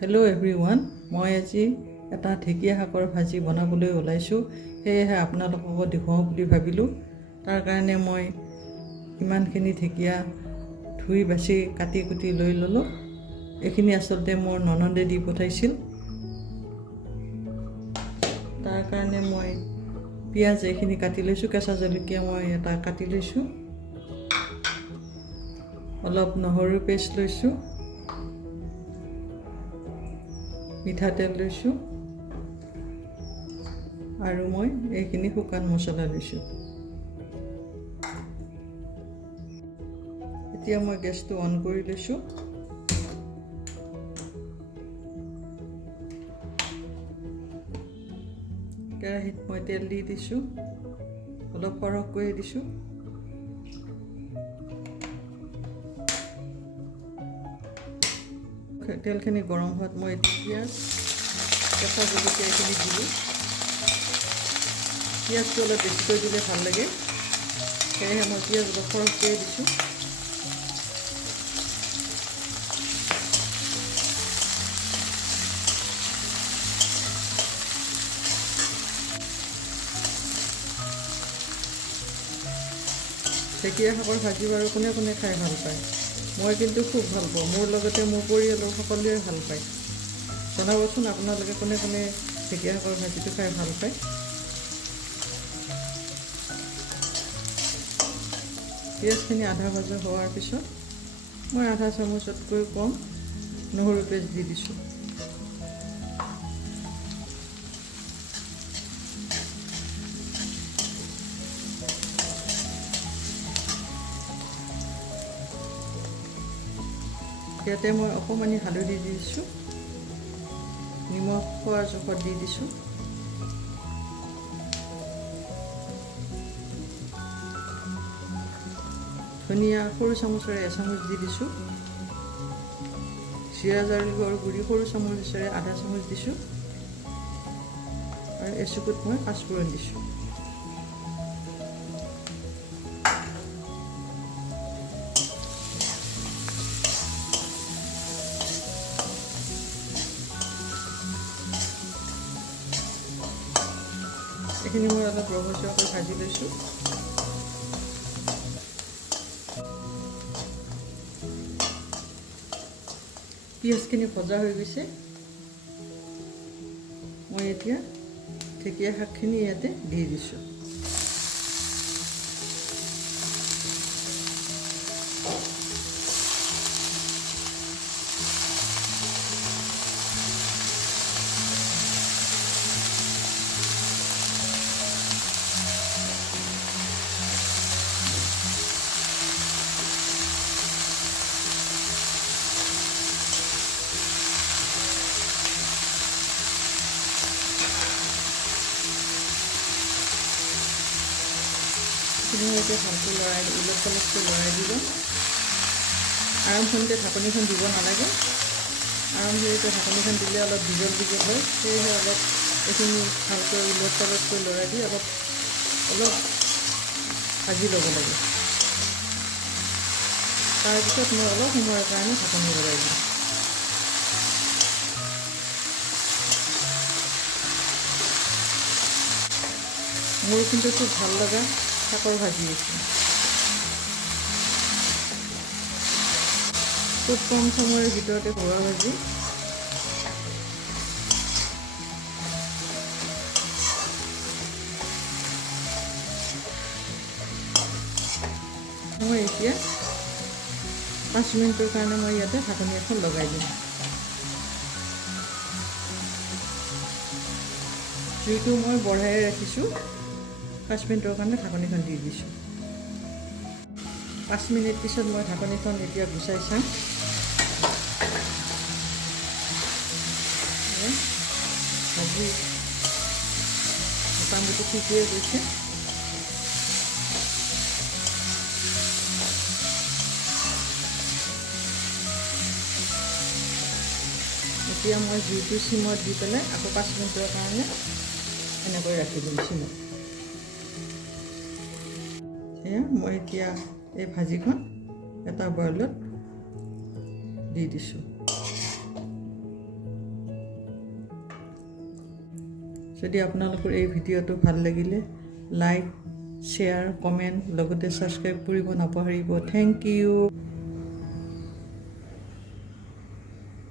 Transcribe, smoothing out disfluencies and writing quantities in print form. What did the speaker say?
Hello' everyone, মই আজি এটা ঢেকীয়া শাকৰ ভাজি বনাবলৈ ওলাইছোঁ। সেয়েহে আপোনালোককো দেখুৱাওঁ বুলি ভাবিলোঁ। তাৰ কাৰণে মই ইমানখিনি ঢেকীয়া ধুই বাছি কাটি কুটি লৈ ল'লোঁ। এইখিনি আচলতে মোৰ ননন্দে দি পঠাইছিল। তাৰ কাৰণে মই পিঁয়াজ এইখিনি কাটি লৈছোঁ, কেঁচা জলকীয়া মই এটা কাটি লৈছোঁ, অলপ নহৰু পেষ্ট লৈছোঁ, মিঠাতেল লৈছোঁ আৰু মই এইখিনি শুকান মছলা লৈছোঁ। এতিয়া মই গেছটো অন কৰি লৈছোঁ। কেৰাহীত মই তেল দি দিছোঁ, অলপ সৰহকৈ দিছোঁ। তেলখিনি গৰম হোৱাত মই পিঁয়াজ, কেঁচা জলকীয়া এইখিনি দিলোঁ। পিঁয়াজটো অলপ বেছিকৈ দিলে ভাল লাগে, সেয়েহে মই পিঁয়াজ অলপ সৰহকৈ দিছোঁ। ঢেকীয়া শাকৰ ভাজি বাৰু কোনে কোনে খাই ভাল পায়, মই কিন্তু খুব ভাল পাওঁ। মোৰ লগতে মোৰ পৰিয়ালৰ সকলোৱে ভাল পায়। জনাবচোন আপোনালোকে কোনে কোনে ঢেকীয়া শাকৰ ভাজিটো খাই ভাল পায়। পিঁয়াজখিনি আধা ভাজা হোৱাৰ পিছত মই আধা চামুচতকৈ কম নহৰু পেষ্ট দি দিছোঁ। ইয়াতে মই অকণমানি হালধি দি দিছোঁ, নিমখ খোৱাৰ জোখত দি দিছোঁ। ধনিয়া সৰু চামুচেৰে এচামুচ দি দিছোঁ। জিৰা জালুকৰ গুড়ি সৰু চামুচেৰে আধা চামুচ দিছোঁ আৰু এচুকুত মই পাঁচফোৰণ দিছোঁ। এইখিনি মই অলপ ৰহস্যকৈ ভাজি লৈছোঁ। পিঁয়াজখিনি ভজা হৈ গৈছে। মই এতিয়া ঢেকীয়া শাকখিনি ইয়াতে দি দিছোঁ। ধুনীয়াকৈ ভালকৈ ওলট পালটকৈ লৰাই দিব। আৰম্ভণিতে ঢাকনিখন দিব নালাগে। আৰম্ভণিতে ঢাকনিখন দিলে অলপ দীঘল দীঘল হয়, সেয়েহে অলপ এইখিনি ভালকৈ ওলট পালটকৈ লৰাই দি অলপ ভাজি ল'ব লাগে। তাৰপিছত মই অলপ সময়ৰ কাৰণে ঢাকনি লগাই দিওঁ। মোৰ কিন্তু খুব ভাল লগা শাকৰ ভাজি আছে। খুব কম সময়ৰ ভিতৰতে হোৱা ভাজি। মই এতিয়া 5 মিনিটৰ কাৰণে মই ইয়াতে ঢাকনি এখন লগাই দিম। জুইটো মই বঢ়াই ৰাখিছোঁ। 5 মিনিটৰ কাৰণে ঢাকনিখন দি দিছোঁ। 5 মিনিট পিছত মই ঢাকনিখন এতিয়া গুচাই চাম। ভাজি মোটামুটি ঠিকেই গৈছে। এতিয়া মই জুইটো চিমত দি পেলাই আকৌ 5 মিনিটৰ কাৰণে এনেকৈ ৰাখি দিম চিমত। এয়া মই এতিয়া এই ভাজিখন এটা বইলত দি দিছোঁ। যদি আপোনালোকৰ এই ভিডিঅ'টো ভাল লাগিলে লাইক শ্বেয়াৰ কমেণ্ট লগতে ছাবস্ক্ৰাইব কৰিব নাপাহৰিব। Thank U.